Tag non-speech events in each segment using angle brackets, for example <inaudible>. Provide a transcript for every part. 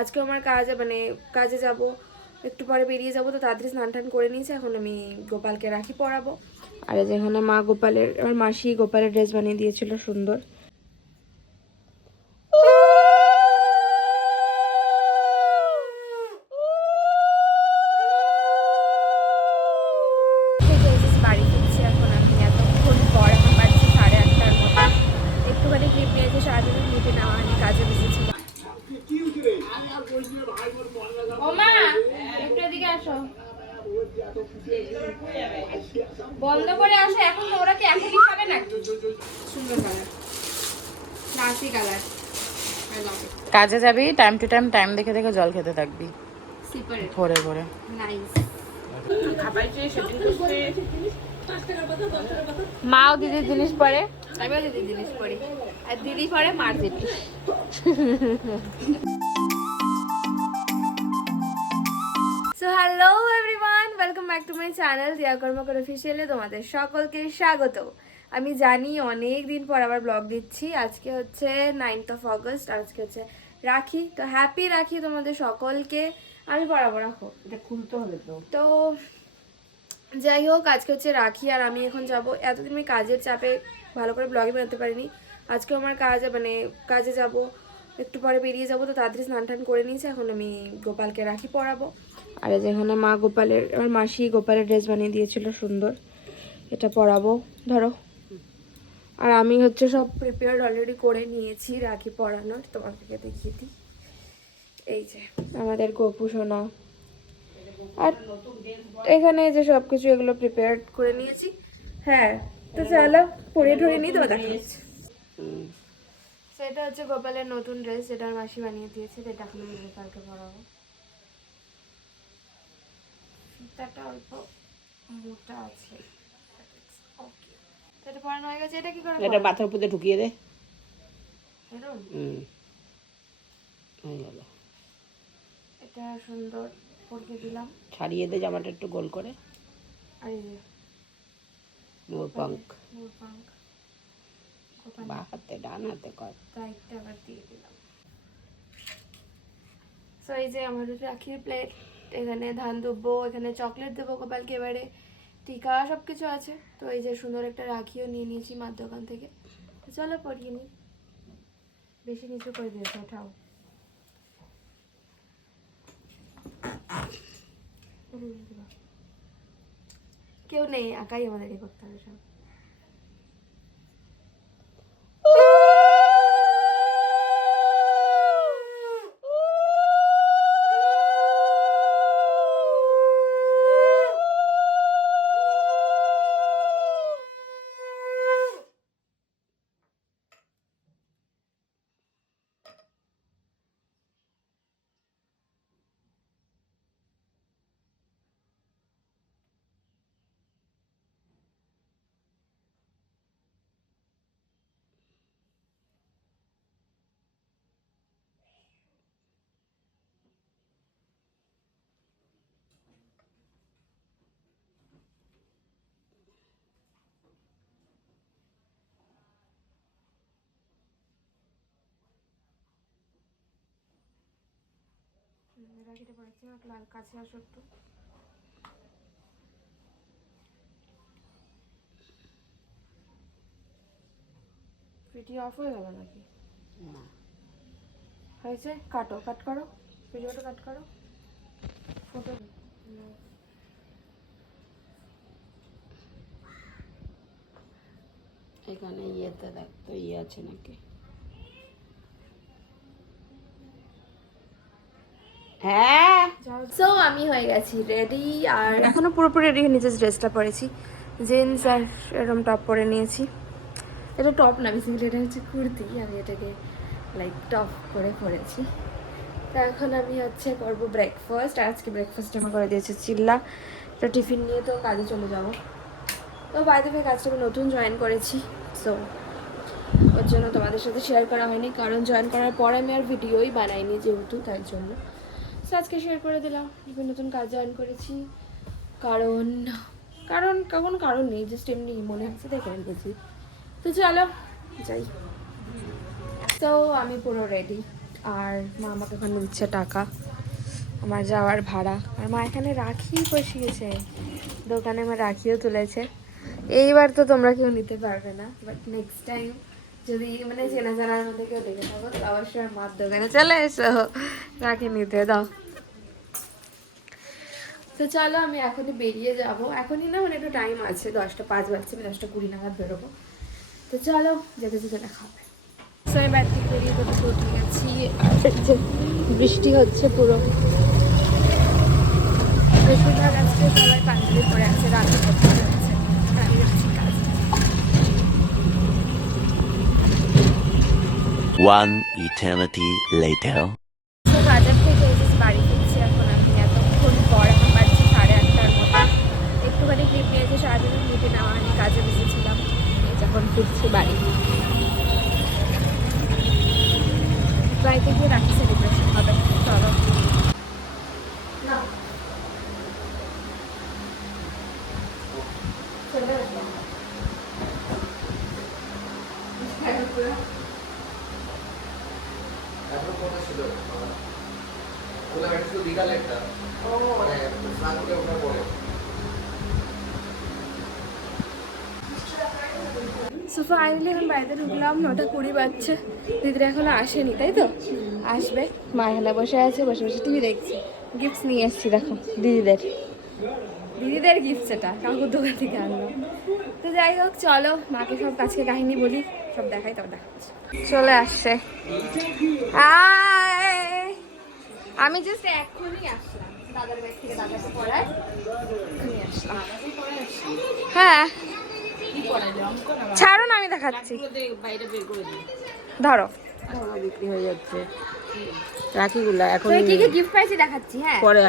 আজকে আমার কাজ মানে কাজে যাব, একটু পরে বেরিয়ে যাব, তো তাড়াতাড়ি স্নান টান করে নিয়েছি, এখন আমি গোপালকে রাখি পরাবো আর যেখানে মা গোপালের, আমার মাসি গোপালের ড্রেস বানিয়ে দিয়েছিল সুন্দর বাড়ি ফিরছি এখন আমি এতক্ষণ পর এখন বাড়ছি সাড়ে আটটার মতো একটুখানি ক্লিপ নিয়েছি সারাদিন ক্লিপে নেওয়া আমি কাজে বসেছিলাম ওমা একটু এদিকে আসো বন্ধ করে আসো এখন ওরা কি এখনই খাবে না সুন্দর কালার ক্লাসি কালার কাজে যাবি টাইম টু টাইম টাইম দেখে দেখে জল খেতে থাকবি। সিপারেট ভরে ভরে। মাও দিদির জিনিস পরে। আমিও দিদির জিনিস পরি। আর দিদি পরে মার জিনিস। <laughs> So hello everyone welcome back to my channel Diya Karmakar অফিসিয়ালে তোমাদের সকলকে স্বাগত। আমি জানি অনেক দিন পর আবার ব্লগ দিচ্ছি। আজকে হচ্ছে নাইনথ অফ অগস্ট আজকে হচ্ছে রাখি। তো হ্যাপি রাখি তোমাদের সকলকে। আমি পড়াবো রাখো এটা খুলতে হবে তো। তো যাই হোক আজকে হচ্ছে রাখি আর আমি এখন যাব। এতদিন আমি কাজের চাপে ভালো করে ব্লগে বানাতে পারিনি। আজকে আমার কাজ মানে কাজে যাব। একটু পরে বেরিয়ে যাব তো তাড়াতাড়ি স্নান টান করে নিয়েছি। এখন আমি গোপালকে রাখি পরাবো আর যেখানে মা গোপালের আমার মাসি গোপালের ড্রেস বানিয়ে দিয়েছিল সুন্দর। এটা পরাবো ধরো। আর আমি হচ্ছে সব প্রিপেয়ার অলরেডি করে নিয়েছি রাখি পরানোর তোমাদেরকে দেখিয়ে দিই। এই যে আমাদের গপু সোনা। আর এখানে যে সব কিছু এগুলো প্রিপেয়ার করে নিয়েছি। হ্যাঁ তো চলো পরে ঠরে নিই তো দেখাচ্ছি সেটা হচ্ছে গোপালের নতুন ড্রেস যেটা মাসি বানিয়ে দিয়েছে যেটা এখন আমি গোপালকে পরাবো। ফিতাটা অল্প মোটা আছে। ওকে এটা পরানো হয়ে গেছে এটা কি করে এটা বাথার উপরে ঢুকিয়ে দে। এরম? হুম। হয়ে গেল এটা সুন্দর পরিয়ে দিলাম। ছাড়িয়ে দে জামাটা একটু গোল করে। আর এই মোর পাঙ্ক মোর পাঙ্ক বা হাতে ডান হাতে কর। টাইটটা আবার দিয়ে দিলাম। সো এই যে আমাদের রাখির প্লেট এখানে ধান দেবো, এখানে চকলেট দেবো গোপালকে এবারে, টিকা সব কিছু আছে। তো এই যে সুন্দর একটা রাখিও নিয়ে নিয়েছি মার দোকান থেকে। চলো পরিয়ে নিই। বেশি নিচু করে দিয়েছে, ওঠাও। কেউ নেই, একাই আমাদেরকে করতে হবে সব। আমার কাছে আসো একটু। ভিডিও অফ হয়ে গেল নাকি? হয়েছে? কাটো কাট করো। ভিডিওটা কাট করো। ফটো এখানে ইয়েতে দেখ তো ইয়ে আছে নাকি? হ্যাঁ। সো আমি হয়ে গেছি রেডি আর এখনও পুরোপুরি রেডি হয়ে নিচে ড্রেসটা পরেছি। জিন্স আর এরকম টপ পরে নিয়েছি। এটা টপ না বেসিক্যালি এটা হচ্ছে কুর্তি। আমি এটাকে লাইক টপ করে পরেছি। তো এখন আমি হচ্ছে করব ব্রেকফাস্ট আজকে ব্রেকফাস্ট আমার করে দিয়েছে চিল্লা। তো টিফিন নিয়ে তো কাজে চলে যাব। তো বাইরে থেকে কাজটা আমি নতুন জয়েন করেছি। সো ওর জন্য তোমাদের সাথে শেয়ার করা হয়নি। কারণ জয়েন করার পর আমি আর ভিডিওই বানাইনি যেহেতু তাই জন্য। আজকে শেয়ার করে দিলাম। আমি নতুন কাজ জয়েন করেছি। কারণ কারণ, কোনো কারণ নেই জাস্ট এমনি মনে হচ্ছে, তাই করে গেছি তো চলো, যাই। তো আমি পুরো রেডি আর মা আমাকে এখন দিচ্ছে টাকা। আমার যাওয়ার ভাড়া। আর মা এখানে রাখি বসিয়েছে দোকানে আমার রাখিও তুলেছে। এইবার তো তোমরা কেউ নিতে পারবে না। বাট নেক্সট টাইম যদি মানে চেনা জানার মধ্যে কেউ দেখে থাকো, তো অবশ্যই মার দোকানে চলে এসো। রাখি নিতে দাও। তো চলো, আমি এখনই বেরিয়ে যাব। এখনই না মানে একটু টাইম আছে, দশটা পাঁচ বাজছে, আমি দশটা কুড়ি নাগাদ বেরোবো। তো চলো, যেতে যেতে দেখা হবে। সো আমি থেকে বেরিয়ে উঠে গেছি। বৃষ্টি হচ্ছে পুরো। বেশিরভাগ আজকে সবাই পাঞ্জাবি পরে আছে পড়তে হচ্ছে আর আমি যাচ্ছি কাজে One eternity later. থেকে বাড়ি এখন আমি এতক্ষণ সাড়ে আটটার একটুখানি ক্লিপ নিয়েছি সারাদিন নেওয়া কাজে যখন বাড়িতে গিয়ে সেলিব্রেশন হবে। চলো এখনও কথা ছিল ওগুলো একটা ছিল বিকালে একটা মানে স্নান করে ওঠার পরে সো ফাইনালি এখন বাড়িতে নটা কুড়ি বাজছে। দিদিরা এখনও আসেনি, তাই তো? আসবে। মা এখানে বসে আছে, বসে বসে টিভি দেখছি। গিফটস নিয়ে এসেছি, দেখো, দিদিদের। দিদিদের গিফট সেটা কাকুর দোকান থেকে আনলো। তো যাই হোক, চলো, মাকে সব কাজকে কাহিনী বলি, সব দেখাই তবে দেখাচ্ছি চলে আসছে। আমি জাস্ট এখনই আসলাম। দাদার থেকে দাদাকে পড়ায়। আসলাম। হ্যাঁ। ছাড়ো না আমি দেখাচ্ছি। ধরো। বিক্রি হয়ে যাচ্ছে রাখিগুলো এখন তুমি কি কি গিফট পাইছি দেখাচ্ছি হ্যাঁ। পরে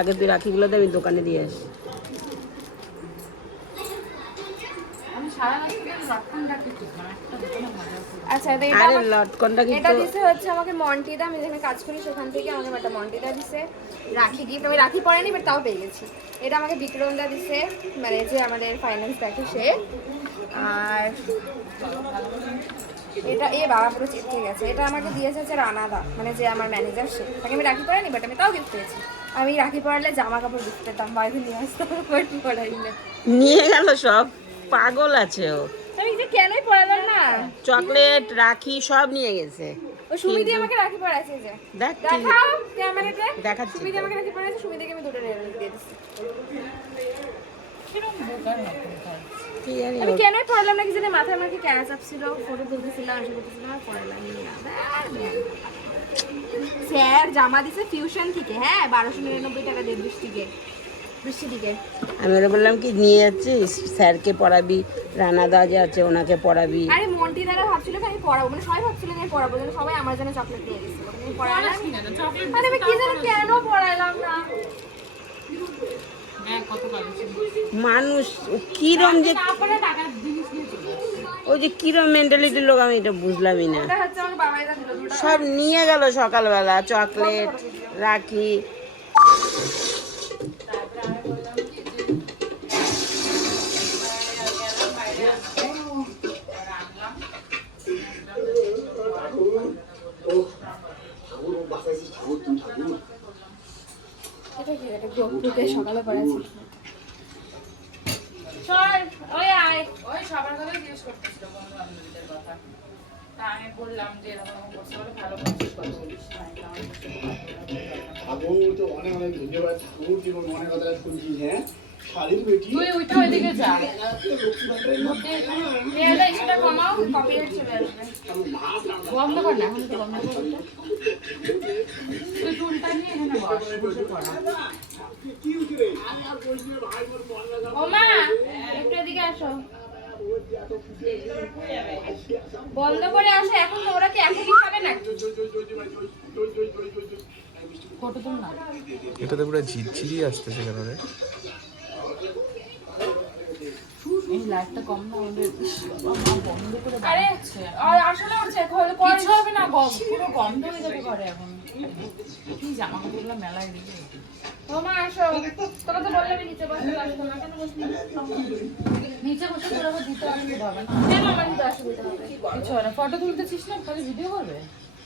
আমি দোকানে দিয়ে আসি। আচ্ছা এটা দিছে হচ্ছে আমাকে মন্টিদা আমি যেখানে কাজ করি সেখান থেকে আমাকে একটা মন্টিদা দিছে। রাখি গিফট আমি রাখি পড়াইনি বাট তাও পেয়ে গেছি। এটা আমাকে বিক্রমদা দিছে মানে যে আমাদের ফাইন্যান্স দেখে সে আর এটা এ বাবা পুরো চেপকে গেছে। এটা আমাকে দিয়েছে হচ্ছে রানাদা মানে যে আমার ম্যানেজার সে। তাকে আমি রাখি পড়াইনি বাট আমি তাও গিফট পেয়েছি। আমি রাখি পড়ালে জামা কাপড় গিফট পেতাম বাইরে নিয়ে আসতাম বাট পড়াইলে নিয়ে গেল সব পাগল আছে ও। আমি যে কেনই পড়ালাম না? চকলেট রাখি সব নিয়ে গেছে। ও সুমিদি আমাকে রাখি পড়াইছে যে। দেখ দেখাও ক্যামেরাতে। দেখাচ্ছি সুমিদি আমাকে রাখি পড়াইছে সুমিদিকে আমি দুটো রেল দিয়ে দিচ্ছি। কি জানি আমি কেনই পড়লাম না কি জানি মাথায় আমার কি ক্যাচ আপ ছিল ফটো তুলতেছিলাম এসে করতেছিলাম আর পড়লাম না। স্যার জামা দিছে ফিউশন থেকে হ্যাঁ বারোশো নিরানব্বই টাকা দিয়ে বৃষ্টিকে আমি ওরা বললাম কি নিয়ে যাচ্ছিস? স্যারকে পড়াবি রানা দা যে আছে ওনাকে পড়াবি। আরে মন্টি দ্বারা ভাবছিল আমি পড়াবো? মানে সবাই ভাবছিল যে আমি পড়াবো যেন সবাই আমার জন্য চকলেট দিয়ে গেছিল আমি পড়ালাম। আরে আমি কি জানি কেন পড়াইলাম না। মানুষ কিরম যে ওই যে কিরম মেন্টালিটির লোক আমি এটা বুঝলামই না। সব নিয়ে গেল সকালবেলা চকলেট রাখি এটা কি সকালে ওই আয়। ওই সবার কথা জিজ্ঞেস করতেছিল বন্ধু বান্ধবীদের কথা। তা আমি বললাম যে এরকম করছে বলে ভালো করছিস কথা বলিস না এটা আমার কাছে ভালো লাগে। ঠাকুর তো অনেক অনেক ধন্যবাদ। ঠাকুর জীবন অনেক কথা শুনছিস হ্যাঁ? শাড়ির বেটি? তুই ওইটা ওইদিকে যা। মেয়েটা ইসটা কমাও কপিরাইট চলে আসবে। বন্ধ কর না এখন বন্ধ কর। তুই চুলটা নিয়ে এখানে বস বসে পড়া। ও একটু এদিকে আসো। বন্ধ করে আসো এখন তো ওরা কি এখনই খাবে না না এটাতে পুরো ঝিরঝিরি আসতেছে কেন রে? এই লাইটটা কম না আমাদের ইস, বাবা, বন্ধ করে আরে আসলে হচ্ছে খোল কর কিছু হবে না গম পুরো গন্ধ হয়ে যাবে ঘরে এখন। কি জামা কাপড়গুলো মেলায় রেখে ও আসো। তোরা তো বললে আমি নিচে বসতে আসব না কেন বসবি? নিচে বসে তোর দিতে অসুবিধা হবে না কেন আমার নিতে অসুবিধা হবে? কিছু না ফটো তুলতেছিস না? খালি ভিডিও করবে?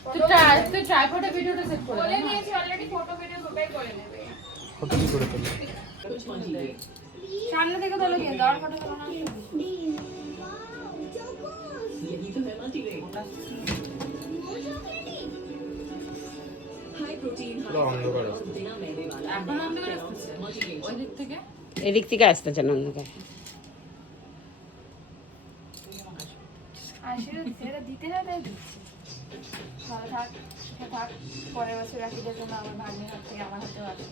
তুই ট্রাই তুই ট্রাইপডে ভিডিওটা সেট করে বলে দিয়েছি অলরেডি ফটো ভিডিও দুটোই করে নেবে। ফটো কি করে সামনে থেকে তোলো কিন্তু আর ফটো তোলো না? অন্ধকার আছে। অন্ধকার এদিক থেকে আসতেছে নন্দকা আশীর্বাদ দিতে হয় ভালো থাক সুখে থাক। পরের বছর রাখিদের জন্য আমার ভাগ্নের হাত থেকে আমার হাতেও আপনার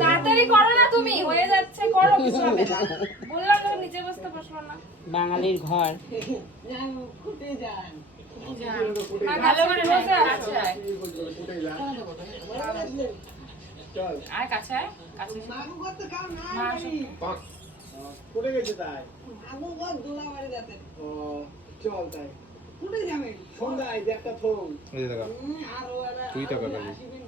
তাড়াতাড়ি করো না তুমি হয়ে যাচ্ছে করো কিছু হবে না। বললাম তো নিচে বসতে বসবো না। বাঙালির ঘর। না, ভালো করে বসে আছো? আয় কাছে কাছে এসে। মা আসো। কোথায় গেছে তাই। ও চল তাই। সন্ধ্যায় একটা ফোন তুই টাকা খাবি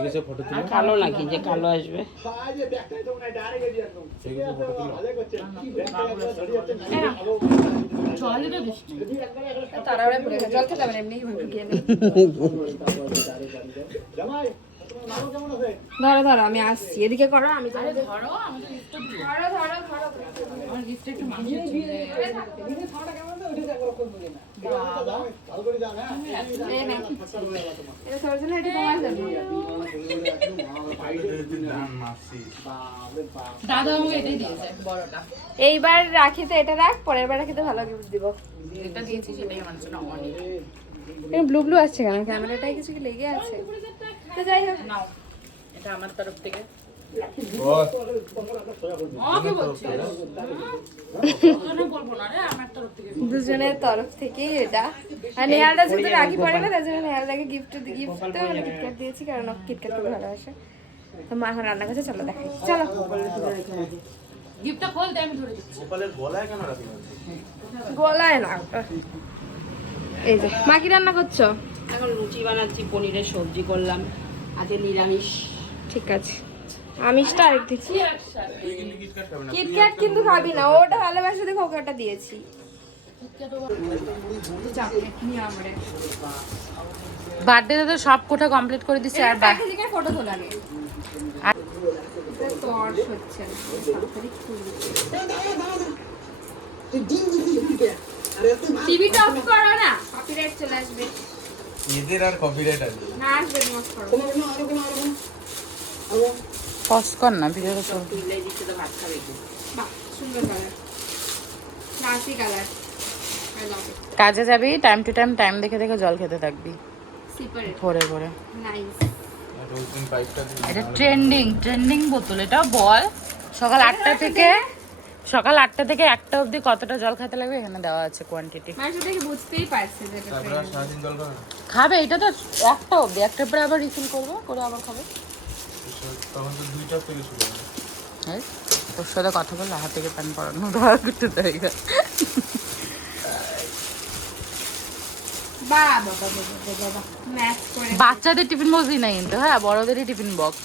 আছে ফটো তুলে? কালো নাকি যে কালো আসবে? ধরে ধরো ধরো আমি আসছি। এদিকে করো আমি ধরো ধরো ধরো ধরো। আমার গিফটটা একটু মানুষের চুলে বাবা ভালো করে যান হ্যাঁ এই নে। এটা এইবার রাখিতে রাখ পরের বার রাখিতে ভালো গিফট দিব। যেটা দিয়েছি সেটাই আমার জন্য অনেক। ব্লু ব্লু আসছে কেন? ক্যামেরাটাই কিছু কি লেগে আছে? তো যাই হোক। এটা আমার তরফ থেকে। তরফ থেকে দুজনের তরফ থেকেই এটা। আর নেহালটা যেহেতু রাখি পড়ে না তার জন্য নেহালদাকে গিফট গিফট মানে কিটক্যাট দিয়েছি কারণ কিটক্যাট খুব ভালোবাসে। তো মা এখন রান্না করছে চলো দেখাই। চলো। গিফটটা খোল আমি ধরে দিচ্ছি। গলায় কেন রাখি গলায় না এই যে মা কি রান্না করছ? এখন লুচি বানাচ্ছি পনিরের সবজি করলাম। আজকে নিরামিষ। ঠিক আছে। আমিষটা খাবে না কিটক্যাট কিন্তু খাবি না ওটা ভালোবাসে দেখো ওকে ওটা দিয়েছি। বার্থডে তো সব কোঠা কমপ্লিট করে দিচ্ছে আর ফটো তোলা আগে তর্স হচ্ছে টিভিটা অফ করো না কপিরাইট চলে আসবে। এদের আর কপিরাইট আছে না। আসবে না করো। পজ কর না ভিডিওটা চল। কাজে যাবি টাইম টু টাইম টাইম দেখে দেখে জল খেতে থাকবি। ভরে ভরে। এটা ট্রেন্ডিং ট্রেন্ডিং বোতল এটা বল। সকাল আটটা থেকে, সকাল আটটা থেকে একটা অবধি কতটা জল খেতে লাগবে এখানে দেওয়া আছে কোয়ান্টিটি বুঝতেই খাবে, এটা তো একটা অবধি একটা পরে আবার রিফিল করব, করে আবার খাবে। তখন তো দুইটা থেকে শুরু হবে। এই, তোর সাথে কথা বললে হাত থেকে পড়ানো ধরা করতে জায়গা বাহ বাবা বাবা বাবা ম্যাচ করে। বাচ্চাদের টিফিন বক্সই নাই কিন্তু হ্যাঁ বড়দেরই টিফিন বক্স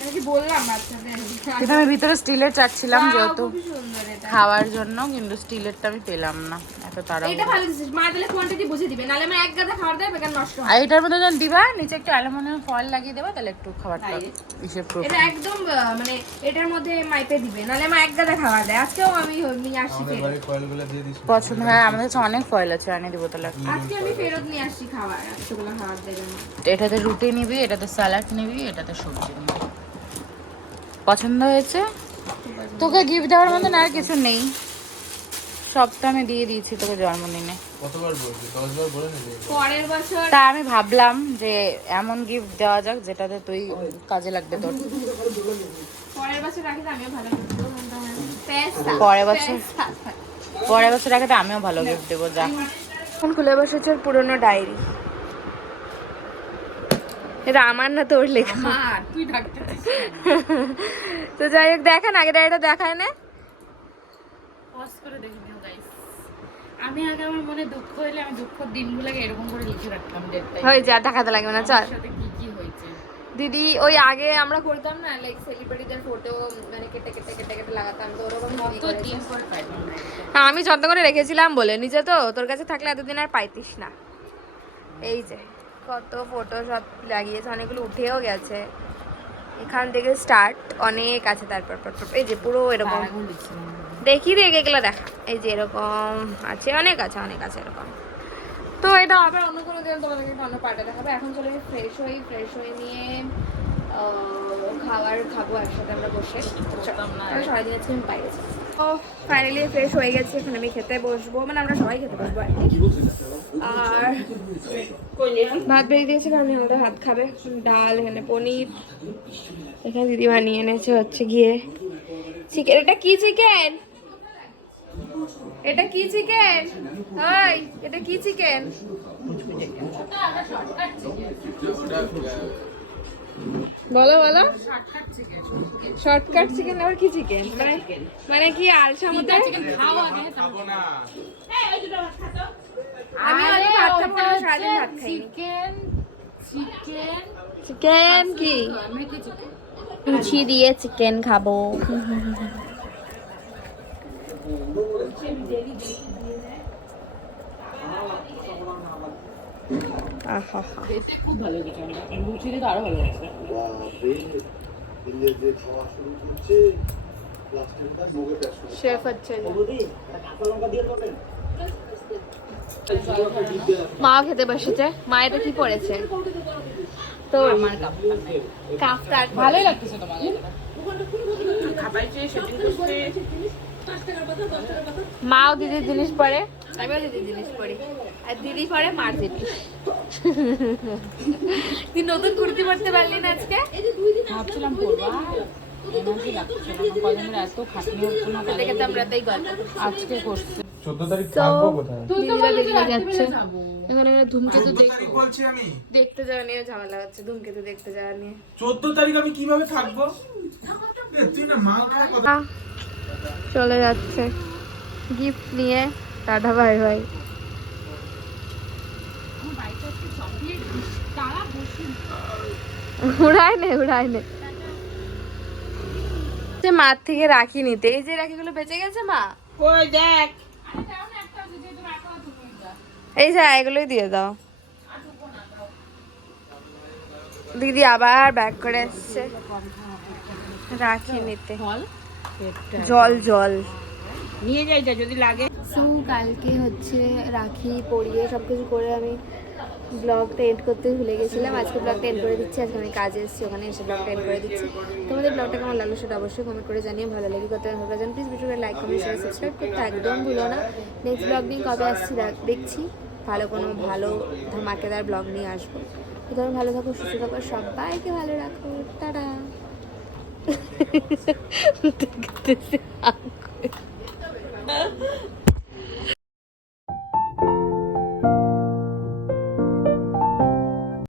আমি কি বললাম বাচ্চাদের? কিন্তু আমি ভিতরে স্টিলের চাচ্ছিলাম যেহেতু খুবই সুন্দর এটা। খাওয়ার জন্য কিন্তু স্টিলেরটা আমি পেলাম না। এত তারা এটা ভালো দিছিস মা তাহলে কোয়ান্টিটি বুঝে দিবে। নালে মা এক গাদা খাবার দেয় বেকার নষ্ট হয় আর এটার মধ্যে যখন দিবা নিচে একটু অ্যালুমিনিয়াম ফয়েল লাগিয়ে দেবা তাহলে একটু খাবারটা হিসেব করব এটা একদম মানে এটার মধ্যে মাইপে দিবে। নালে মা এক গাদা খাবার দেয়। আজকেও আমি নিয়ে দিয়ে দিস। পছন্দ হয় আমাদের কাছে অনেক ফয়েল আছে আনিয়ে দেবো তাহলে। আজকে আমি ফেরত নিয়ে আসছি খাবার এতগুলো খাবার দেবে এটাতে রুটি নিবি এটাতে স্যালাড নিবি এটাতে সবজি নিবি। পছন্দ হয়েছে? তোকে গিফট দেওয়ার মতন আর কিছু নেই। সব তো আমি দিয়ে দিয়েছি তোকে জন্মদিনে। তা আমি ভাবলাম যে এমন গিফট দেওয়া যাক যেটাতে তুই কাজে লাগবে তোর। পরের বছর পরের বছর? পরের বছর আগে তো আমিও ভালো গিফট দেবো যা। এখন খুলে বসেছে ওর পুরোনো ডায়েরি। এটা আমার না তোর লেখা? তো যাই হোক দেখান আগে এটা দেখায় না। করে দেখে। আমি আগে আমার মনে দুঃখ হইলে আমি দুঃখ দিনগুলোকে এরকম করে লিখে রাখতাম হয়ে যা দেখাতে লাগবে না চল। কি কি হয়েছে। দিদি ওই আগে আমরা করতাম না লাইক সেলিব্রিটিদের ফটো মানে কেটে কেটে কেটে কেটে লাগাতাম তো ওরকম হ্যাঁ, আমি যত্ন করে রেখেছিলাম বলে নিজে তো তোর কাছে থাকলে এতদিন আর পাইতিস না। এই যে কত ফটো সব লাগিয়েছে অনেকগুলো উঠেও গেছে। এখান থেকে স্টার্ট অনেক আছে তারপর পর পর- এই যে পুরো এরকম। দেখি রে এগুলো দেখা। এই যে এরকম আছে অনেক আছে অনেক আছে এরকম। তো এটা আবার অন্য কোনো দিন তোমাদেরকে অন্য পার্টে দেখাবো। এখন চলে ফ্রেশ হই ফ্রেশ হয়ে নিয়ে খাবার খাব একসাথে আমরা বসে। না। সারাদিন আজকে আমি বাইরে ও ফাইনালি ফ্রেশ হয়ে গেছে এখন আমি খেতে বসবো। মানে আমরা সবাই খেতে বসবো আর কি। আর ভাত বেরিয়ে দিয়েছে কারণ আমাদের ভাত খাবে। ডাল এখানে পনির। এখানে দিদি বানিয়ে এনেছে হচ্ছে গিয়ে। চিকেন এটা কি চিকেন এটা কি চিকেন? হাই এটা কি চিকেন? বলো বলো। শর্টকাট চিকেন আবার কি চিকেন? মানে মানে কি আলসা মতো? আমি অনেক ভাত খাব সারাদিন ভাত খাই। Chicken chicken. চিকেন কি? লুচি দিয়ে চিকেন খাব। আহা খেতে খুব ভালো হয়েছে লুচি তো আরও ভালো লাগছে। শেফ হচ্ছে মাও খেতে বসেছে। মা এটা কি পড়েছে তো আমার কাপ কাফতার ভালোই লাগতেছে তোমাদের মাও দিদির জিনিস পরে। আমিও দিদির জিনিস পরি আর দিদি পরে মার জিনিস তুই নতুন কুর্তি পরতে পারলি না আজকে? ভাবছিলাম দেখতে যাওয়া নিয়ে ঝামেলা হচ্ছে ধূমকেতু দেখতে যাওয়া নিয়ে। চোদ্দ তারিখ আমি কীভাবে থাকব? এ, তুই না মাল খায় কথা আহ, চলে যাচ্ছে। গিফট নিয়ে টাটা ভাই ভাই। উড়ায় নে উড়ায় নে। যে মার থেকে রাখি নিতে। এই যে রাখিগুলো বেঁচে গেছে মা? ওই দেখ। এই যে এগুলোই দিয়ে দাও। দিদি আবার ব্যাক করে এসছে। রাখি নিতে। জল জল। নিয়ে যাই যদি লাগে। কালকে হচ্ছে রাখি পরিয়ে সব কিছু করে আমি ব্লগটা এড করতে ভুলে গেছিলাম। আজকে ব্লগটা এড করে দিচ্ছি, আজকে আমি কাজে এসেছি, ওখানে এসে ব্লগটা এড করে দিচ্ছি। তোমাদের ব্লগটা কেমন লাগল সেটা অবশ্যই কমেন্ট করে জানিয়ে ভালো লাগে কত ভালো জান প্লিজ ভিডিওটা লাইক কমেন্ট শেয়ার সাবস্ক্রাইব করতে একদম ভুলো না। নেক্সট ব্লগ নিয়ে কবে আসছি দেখ- দেখছি। ভালো কোনো ভালো ধামাকেদার ব্লগ নিয়ে আসব। তো তোমরা ভালো থাকো, সুস্থ থাকো, সবাইকে ভালো রাখো। টাটা। <laughs> দেখতেছে।